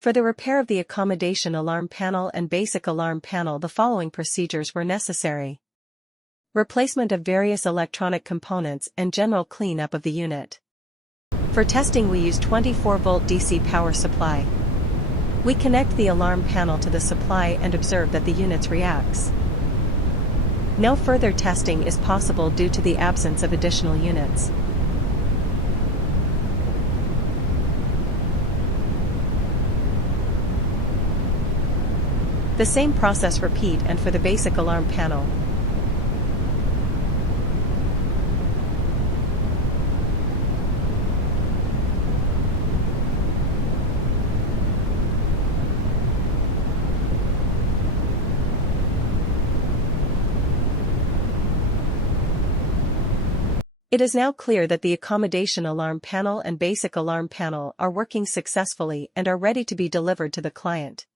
For the repair of the accommodation alarm panel and basic alarm panel, the following procedures were necessary. Replacement of various electronic components and general cleanup of the unit. For testing, we use 24-volt DC power supply. We connect the alarm panel to the supply and observe that the unit reacts. No further testing is possible due to the absence of additional units. The same process repeat and for the basic alarm panel. It is now clear that the accommodation alarm panel and basic alarm panel are working successfully and are ready to be delivered to the client.